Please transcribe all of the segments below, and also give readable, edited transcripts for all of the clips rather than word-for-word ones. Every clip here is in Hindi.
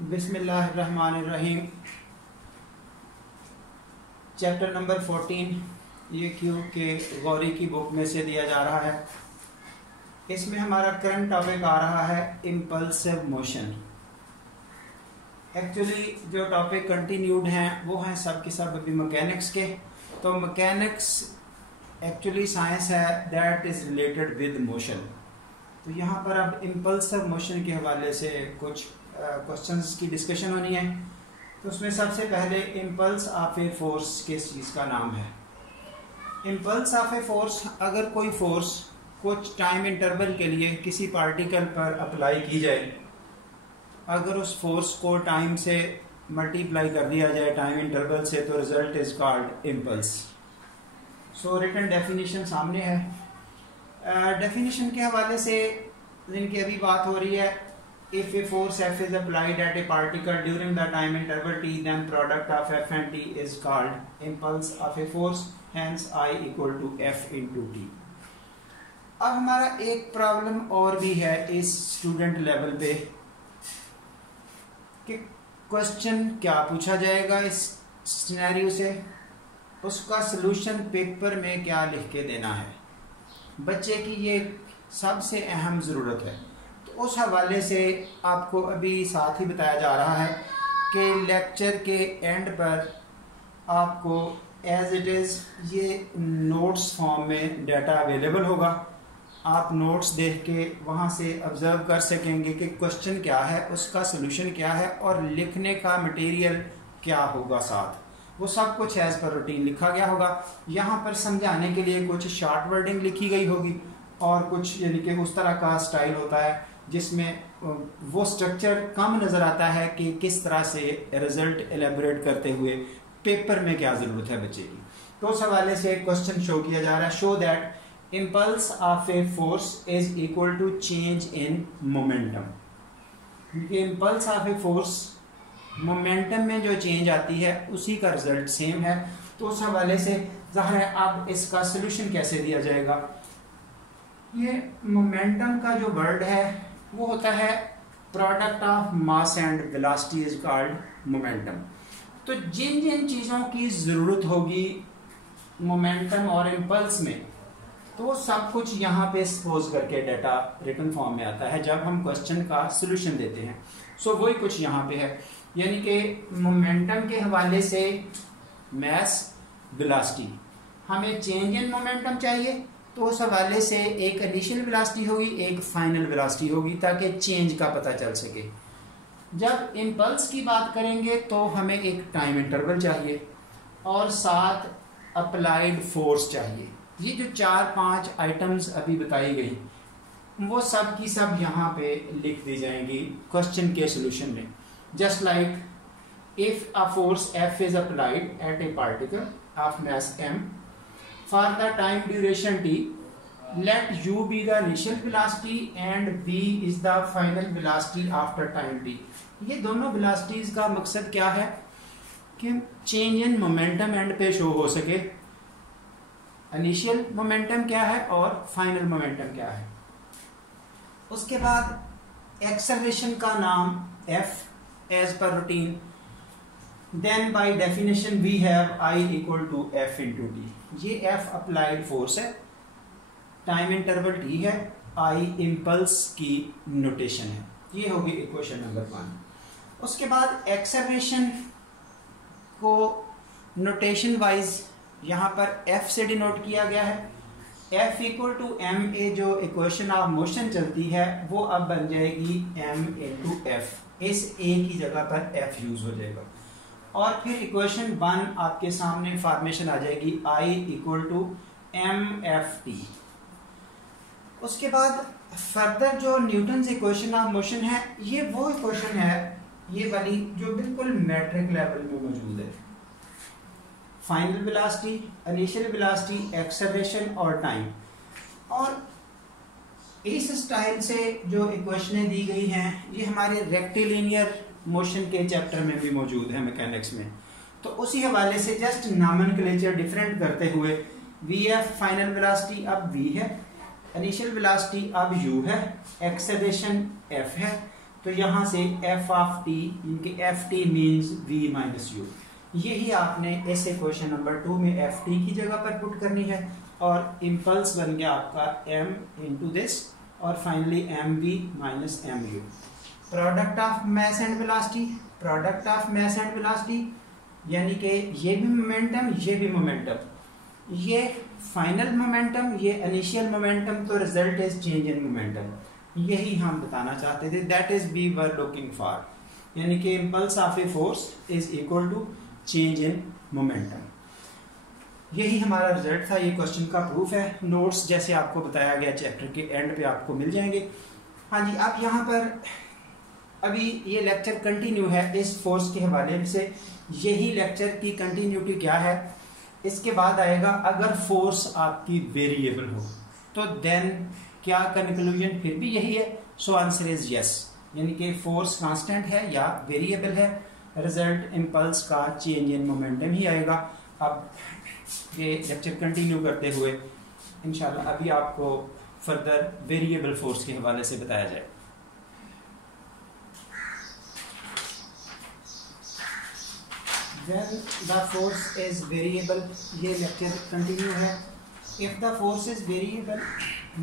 बिस्मिल्लाहिर्रहमानिर्रहीम। चैप्टर नंबर 14 ये क्यू के गौरी की बुक में से दिया जा रहा है। इसमें हमारा करंट टॉपिक आ रहा है इम्पल्सिव मोशन। एक्चुअली जो टॉपिक कंटिन्यूड हैं वो हैं सब के सब अभी मैकेनिक्स के। तो मैकेनिक्स एक्चुअली साइंस है that is related with motion. तो यहाँ पर अब इम्पल्सिव मोशन के हवाले से कुछ क्वेश्चंस की डिस्कशन होनी है। तो उसमें सबसे पहले इम्पल्स ऑफ ए फोर्स किस चीज़ का नाम है? इम्पल्स ऑफ ए फोर्स, अगर कोई फोर्स कुछ टाइम इंटरवल के लिए किसी पार्टिकल पर अप्लाई की जाए, अगर उस फोर्स को टाइम से मल्टीप्लाई कर दिया जाए टाइम इंटरवल से, तो result is called impulse. So written definition सामने है। डेफिनेशन के हवाले से जिनकी अभी बात हो रही है, if a force F is applied at a particle during the time interval t, then product of F and t is called impulse of a force, hence I equal to F into t। अब हमारा एक प्रॉब्लम और भी है इस स्टूडेंट लेवल पे कि क्वेश्चन क्या पूछा जाएगा इस सिनेरियो से, उसका सलूशन पेपर में क्या लिख के देना है। बच्चे की ये सबसे अहम ज़रूरत है। उस हवाले से आपको अभी साथ ही बताया जा रहा है कि लेक्चर के एंड पर आपको एज इट इज़ ये नोट्स फॉर्म में डाटा अवेलेबल होगा। आप नोट्स देख के वहाँ से ऑब्ज़र्व कर सकेंगे कि क्वेश्चन क्या है, उसका सलूशन क्या है और लिखने का मटेरियल क्या होगा। साथ वो सब कुछ एज पर रूटीन लिखा गया होगा। यहाँ पर समझाने के लिए कुछ शॉर्ट वर्डिंग लिखी गई होगी और कुछ यानी कि उस तरह का स्टाइल होता है जिसमें वो स्ट्रक्चर कम नज़र आता है कि किस तरह से रिजल्ट एलेबोरेट करते हुए पेपर में क्या ज़रूरत है बच्चे की। तो उस हवाले से क्वेश्चन शो किया जा रहा है, show that impulse of a force is equal to change in momentum. Impulse of a force momentum में जो चेंज आती है उसी का रिजल्ट सेम है। तो उस हवाले से ज़ाहिर है अब इसका सोल्यूशन कैसे दिया जाएगा। ये मोमेंटम का जो वर्ड है वो होता है product of mass and velocity is called momentum. तो जिन जिन चीज़ों की ज़रूरत होगी मोमेंटम और इम्पल्स में, तो वो सब कुछ यहाँ पे सपोज करके डाटा रिटन फॉर्म में आता है जब हम क्वेश्चन का सोल्यूशन देते हैं। सो वही कुछ यहाँ पे है, यानी कि मोमेंटम के हवाले से मास वेलोसिटी, हमें चेंज इन मोमेंटम चाहिए तो उस हवाले से एक इनिशियल वेलोसिटी होगी, एक फाइनल वेलोसिटी होगी ताकि चेंज का पता चल सके। जब इम्पल्स की बात करेंगे तो हमें एक टाइम इंटरवल चाहिए और साथ अप्लाइड फोर्स चाहिए। ये जो 4-5 आइटम्स अभी बताई गई वो सब की सब यहाँ पे लिख दी जाएंगी क्वेश्चन के सोल्यूशन में। Just like if a force F is applied at A particle of mass m for the time duration t, let u be the initial velocity and v is the final velocity after time t। ये दोनों velocities का मकसद क्या है कि change in momentum end पे शो हो सके। initial momentum क्या है और final momentum क्या है। उसके बाद acceleration का नाम f as per routine, then by definition we have I equal to F into t। ये F अप्लाइड फोर्स है, टाइम इंटरवल t है, I इम्पल्स की नोटेशन है। ये होगी इक्वेशन नंबर 1। उसके बाद एक्सेलरेशन को नोटेशन वाइज यहाँ पर F से डिनोट किया गया है। F इक्वल टू m ए जो इक्वेशन ऑफ मोशन चलती है वो अब बन जाएगी m इंटू F। इस a की जगह पर F यूज हो जाएगा और फिर इक्वेशन 1 आपके सामने फॉर्मेशन आ जाएगी I इक्वल टू mft। उसके बाद फर्दर जो न्यूटन्स इक्वेशन ऑफ मोशन है ये वो इक्वेशन है, ये वाली जो बिल्कुल मैट्रिक लेवल में मौजूद है। Final velocity, initial velocity, acceleration और टाइम। और इस स्टाइल से जो इक्वेशनें दी गई हैं ये हमारे रेक्टिलिनियर मोशन के चैप्टर में भी मौजूद है मैकेनिक्स में। तो उसी हवाले से जस्ट नॉमेनक्लेचर डिफरेंट करते हुए vf फाइनल वेलोसिटी अब v है, इनिशियल वेलोसिटी अब u है, एक्सेलरेशन f है। तो यहाँ से एफ ऑफ टी, इनके F T means V minus U. यही आपने ऐसे क्वेश्चन नंबर 2 में एफ टी की जगह पर पुट करनी है और इम्पल्स बन गया आपका एम इंटू दिस और finally M V minus M U. Product of mass and velocity, product of mass and velocity यानी कि ये भी मोमेंटम ये भी मोमेंटम, ये फाइनल मोमेंटम ये इनिशियल मोमेंटम, तो result is change in momentum. यही हम बताना चाहते थे, that is we were looking for, यानी कि impulse of a force is equal to change in momentum. यही हमारा रिजल्ट था, ये क्वेश्चन का प्रूफ है। नोट्स जैसे आपको बताया गया चैप्टर के एंड पे आपको मिल जाएंगे। हाँ जी, आप यहाँ पर अभी ये लेक्चर कंटिन्यू है इस फोर्स के हवाले से। यही लेक्चर की कंटिन्यूटी क्या है, इसके बाद आएगा अगर फोर्स आपकी वेरिएबल हो तो देन क्या कंक्लूजन, फिर भी यही है। सो आंसर इज यस, यानी कि फोर्स कांस्टेंट है या वेरिएबल है, रिजल्ट इम्पल्स का चेंज इन मोमेंटम ही आएगा। अब ये लेक्चर कंटिन्यू करते हुए इंशाल्लाह अभी आपको फर्दर वेरिएबल फोर्स के हवाले से बताया जाए। When the force is variable, ये लेक्चर कंटिन्यू है। If the force is variable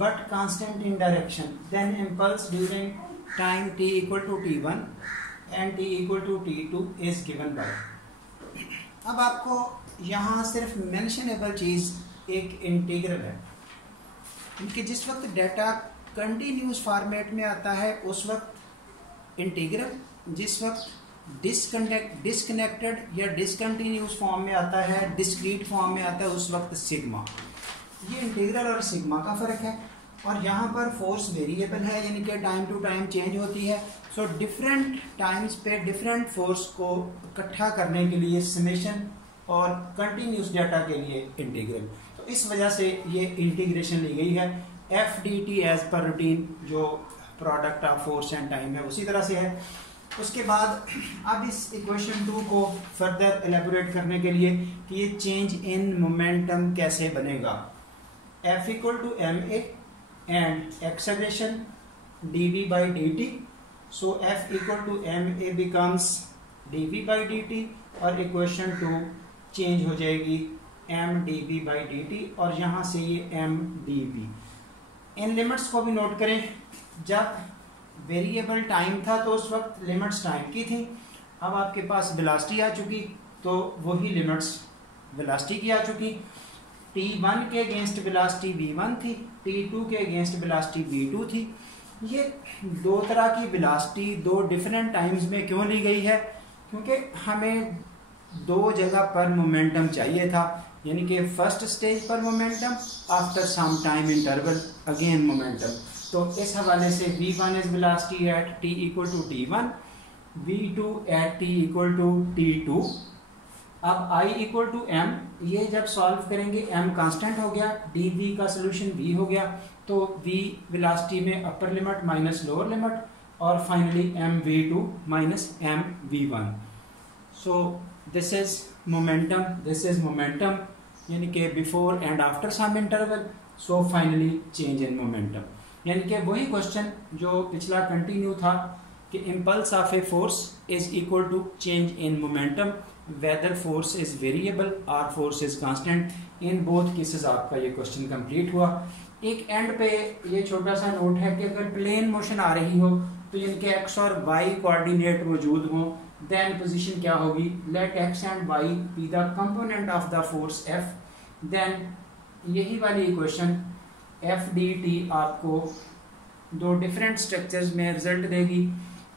but constant in direction, then impulse during time t equal to t1 and t equal to t2 is given by। अब आपको यहाँ सिर्फ मेंशनेबल चीज एक इंटीग्रल है, क्योंकि जिस वक्त डाटा कंटिन्यूस फॉर्मेट में आता है उस वक्त इंटीग्रल, जिस वक्त डिस्कनेक्टेड या डिसकंटिन्यूस फॉर्म में आता है, डिस्क्रीट फॉर्म में आता है, उस वक्त सिग्मा। ये इंटीग्रल और सिग्मा का फर्क है। और यहाँ पर फोर्स वेरिएबल है, यानी कि टाइम टू टाइम चेंज होती है। सो डिफरेंट टाइम्स पे डिफरेंट फोर्स को इकट्ठा करने के लिए समेशन और कंटिन्यूस डाटा के लिए इंटीग्रल। तो इस वजह से ये इंटीग्रेशन ली गई है। एफ डी टी एज पर रूटीन जो product of force and time है उसी तरह से है। उसके बाद अब इस इक्वेशन 2 को फर्दर एलेबोरेट करने के लिए कि ये चेंज इन मोमेंटम कैसे बनेगा, F equal to M A and acceleration dv by dt, so F equal to M A becomes dv by dt और इक्वेशन 2 चेंज हो जाएगी m dv by dt और यहाँ से ये m dv। इन लिमिट्स को भी नोट करें, जब वेरिएबल टाइम था तो उस वक्त लिमिट्स टाइम की थी। अब आपके पास वेलोसिटी आ चुकी तो वही लिमिट्स वेलोसिटी की आ चुकी। t1 के अगेंस्ट वेलोसिटी v1 थी, t2 के अगेंस्ट वेलोसिटी v2 थी। ये दो तरह की वेलोसिटी दो डिफरेंट टाइम्स में क्यों ली गई है, क्योंकि हमें दो जगह पर मोमेंटम चाहिए था, यानी कि फर्स्ट स्टेज पर momentum, after some time interval again momentum. तो इस हवाले से v1 is velocity at t equal to t1, v2 at t equal to t2। अब I इक्वल टू m, ये जब सॉल्व करेंगे m कांस्टेंट हो गया, dv का सोल्यूशन v हो गया, तो v वेलोसिटी में upper limit minus lower limit और finally m v2 minus m v1। So this is momentum, this is momentum, यानी कि before and after some interval, so finally change in momentum. यानी कि वही क्वेश्चन जो पिछला कंटिन्यू था कि impulse of a force is equal to change in momentum, whether force is variable और force is constant. In both cases आपका ये क्वेश्चन कंप्लीट हुआ। एक एंड पे ये छोटा सा नोट है कि अगर प्लेन मोशन आ रही हो तो इनके एक्स और वाई कोऑर्डिनेट मौजूद हो, देन पोजीशन क्या होगी, let X and Y be the component of the force F, then यही वाली इक्वेशन एफ डी टी आपको दो डिफरेंट स्ट्रक्चर्स में रिजल्ट देगी,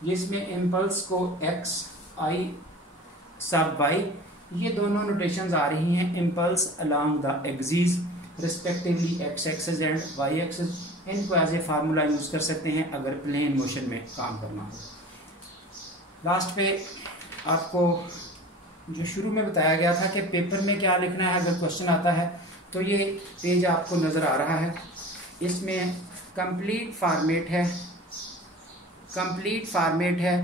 जिसमें इम्पल्स को एक्स आई सब वाई, ये दोनों नोटेशंस आ रही हैं, impulse along the axis respectively X axis and Y axis. इनको एज ए फार्मूला यूज कर सकते हैं अगर प्लेन मोशन में काम करना हो। लास्ट पे आपको जो शुरू में बताया गया था कि पेपर में क्या लिखना है अगर क्वेश्चन आता है, तो ये पेज आपको नज़र आ रहा है, इसमें कंप्लीट फॉर्मेट है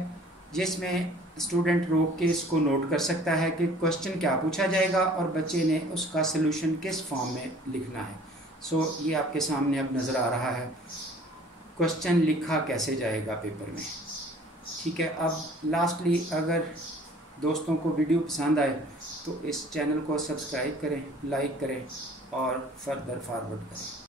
जिसमें स्टूडेंट रोक के इसको नोट कर सकता है कि क्वेश्चन क्या पूछा जाएगा और बच्चे ने उसका सलूशन किस फॉर्म में लिखना है। सो ये आपके सामने अब नज़र आ रहा है क्वेश्चन लिखा कैसे जाएगा पेपर में। ठीक है। अब लास्टली अगर दोस्तों को वीडियो पसंद आए तो इस चैनल को सब्सक्राइब करें, लाइक करें और फर्दर फॉरवर्ड करें।